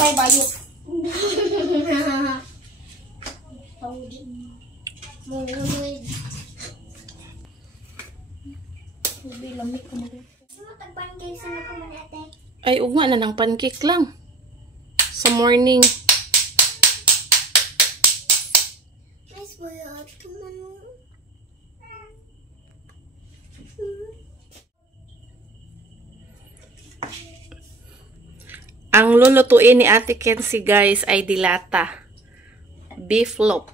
Tay bayot. Mungulid. Ubi lamig ko mo. Tag-pancake sa ko man ate. Ay, ugma na ng pancake lang. Sa morning. Nice boy, ate man. Ang lulutuin ni Ate Kenzie guys ay dilata. Beef loaf.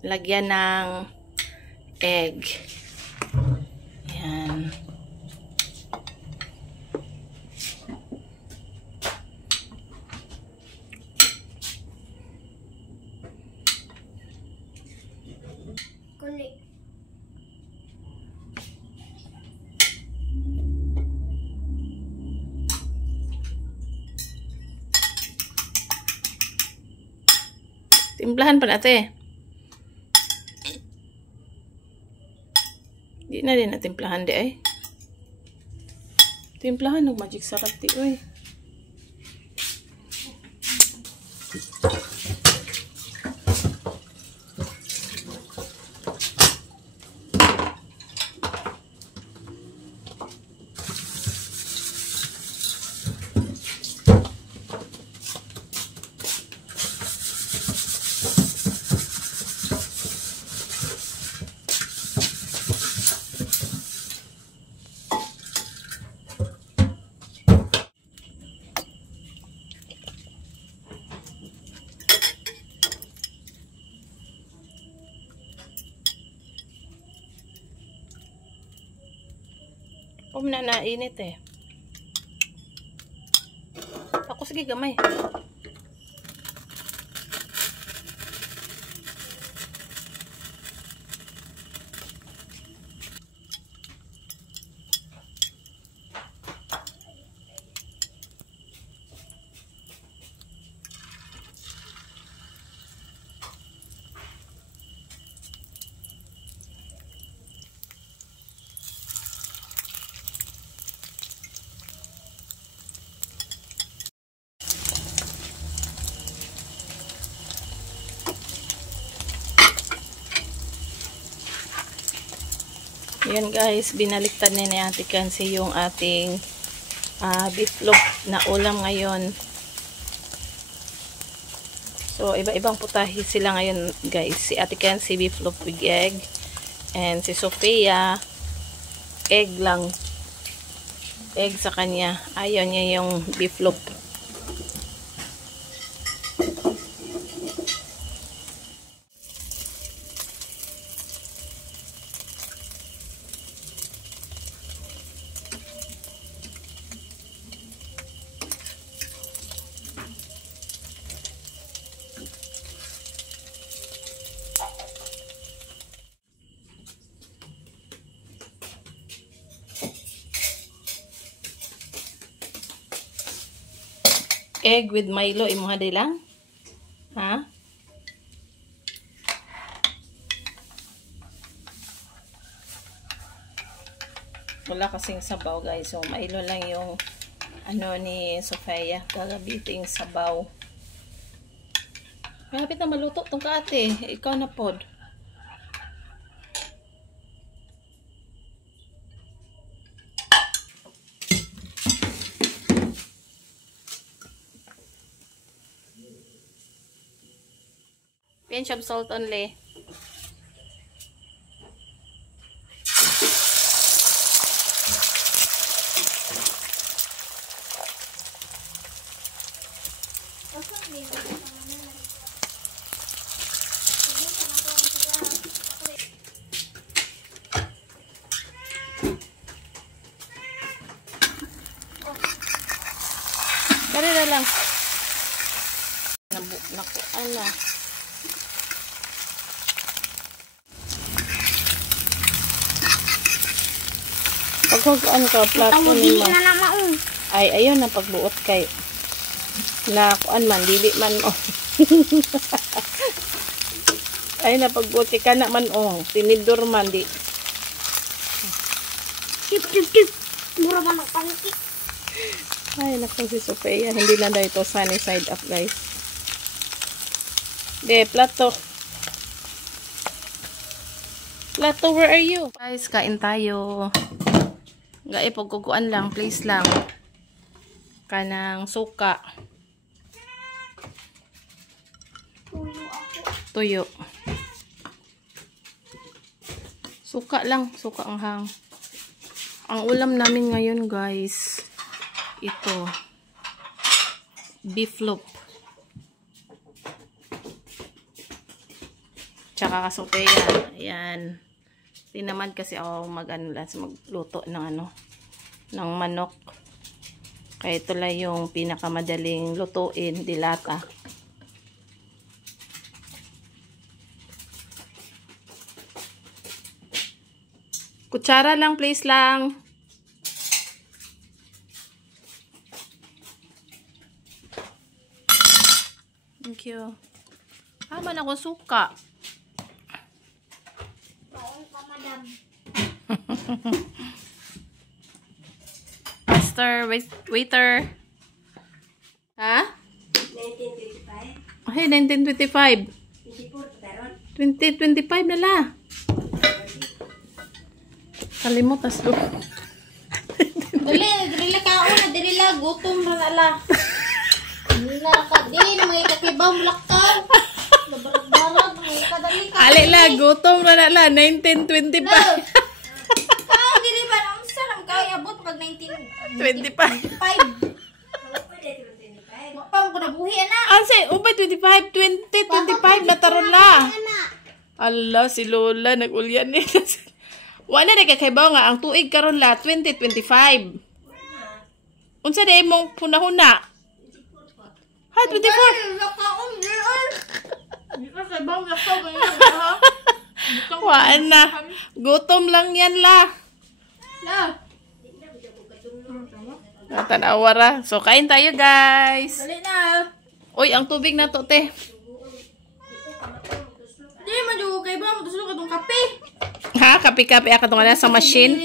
Lagyan ng egg. Yan. Kulit. Timplahan pa natin. Di na din na timplahan di ay. Timplahan ng magic sarap di oy. Na nainit eh. Ako sige gamay. Yan guys, binaliktad ni Ate Kenzie yung ating beef loaf na ulam ngayon. So, iba-ibang putahe sila ngayon guys. Si Ate Kenzie beef loaf with egg. And si Sofia, egg lang. Egg sa kanya. Ayaw niya yung beef loaf. Egg with Milo, imuha di lang? Ha? Wala kasing sabaw guys. So, Milo lang yung ano ni Sofia. Gagabiting sabaw. Malapit na maluto itong kaate. Ikaw na pod. Pinch of salt only. Dari na lang. Naku, ala. Pagkuhaan ka, plato ni ma. Ay, ayun na pagbuot kay. Na, kuan man, dili man, oh. Ay, na pagbuot kay ka na man, oh. Tinidor man, di. Kip. Mura man ang pancake. Ay, naku si Sophia. Hindi lang daw ito sunny side up, guys. De, plato. Plato, where are you? Guys, kain tayo. Gai, pagkukuan lang. Please lang. Kanang suka. Tuyo. Suka lang. Suka ang hang. Ang ulam namin ngayon, guys, ito. Beef loaf. Tsaka kasupeya. Ayan. Tinamad kasi ako magluto ng ng manok. Kaya ito lang yung pinakamadaling lutuin, dilata. Kutsara lang, please lang. Thank you. Haman ako suka. Baon pa, madam. Master, waiter. Ha? 1925. Ay, 1925. 2025 na la. Kalimot, tas do. Dili ka una, dili la gutom ra na la. Nina ka din, may kakibang lakaw. Nabarag-barag, may kadali ka. Ali la, gutom na na la, 1925. Kau dili ba nang sarang kaya abot pag 25. 1925. Pang ko nabuhi na. Anse, ubay 25, 2025 na taron la. Allah, si Lola, nag-ulyan nila. Wala na kakaibaw nga, ang tuig karon la, 2025. Unsa na imong punahuna? Ha, 24? Lakaon, girl. Di ka sabaw lakaw, ganyan ha? Waan na. Gutom lang yan la. La. Natanawara. So, kain tayo, guys. Dali na. Uy, ang tubig na to, te. Di man jud kay ba mo ka tong kape. Ha, kapi-kapi ako itong sa machine.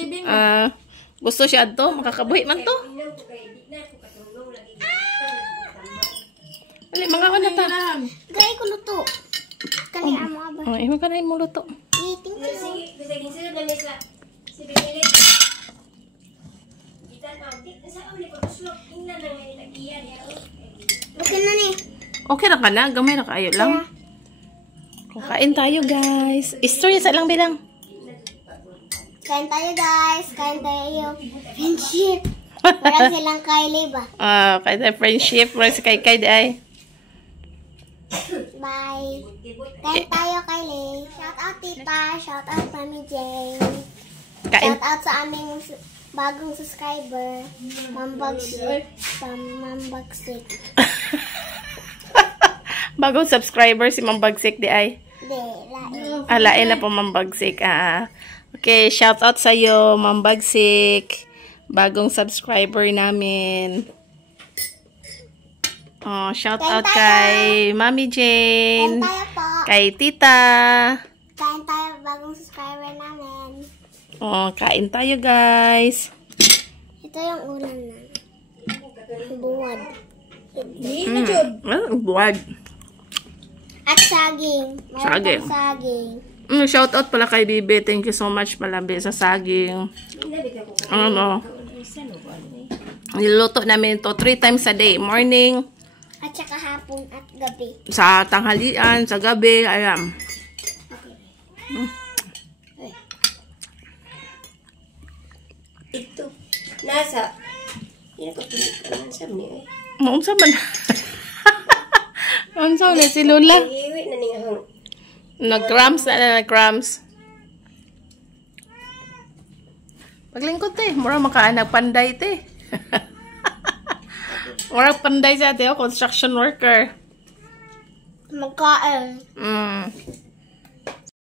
Gusto siya to. Makakabuhi man to. Ali, mga ka na ta. Gaya ko luto. Kali amo aba. Oh, imo ka na imong luto. Eating ko. Okay na ni. Okay na ka na. Gamay na kayo lang. Kain tayo, guys. Istorya sa lang bilang. Kain tayo, guys. Kain tayo. Friendship. Parang silang Kylie ba? Kain tayo friendship. Parang si Kay di ay. Bye. Kain tayo, Kylie. Shout out, tita. Shout out, Mami Jane. Kain. Shout out sa aming bagong subscriber. Mambagsik. Bagong subscriber si Mambagsik di ay. Hindi, lain. Alain na po Mambagsik. Okay, shout out sa iyo Mambagsik. Bagong subscriber namin. Oh, shout out kay Mami Jane. Kain tayo po. Kay Tita. Kain tayo, bagong subscriber namin. Oh, kain tayo, guys. Ito yung ulam na. Buwad. Buwag. At saging. Mayroon Saging. pang saging. Shout out pala kay Bibi. Thank you so much pala, Bibi, sa saging. Niluto namin to 3 times a day. Morning, At saka hapon at gabi. sa tanghalian, sa gabi. Ayan. Ito. Nasa. Yan ko pinag-aman sa niya eh. Maunsa man. Maunsa na si Lola. Iwi na niya hang. Nag-cramps na nag-cramps. Paglingkod te. Mura makaanag panday te. Mura panday sa ate. Construction worker. Magkain.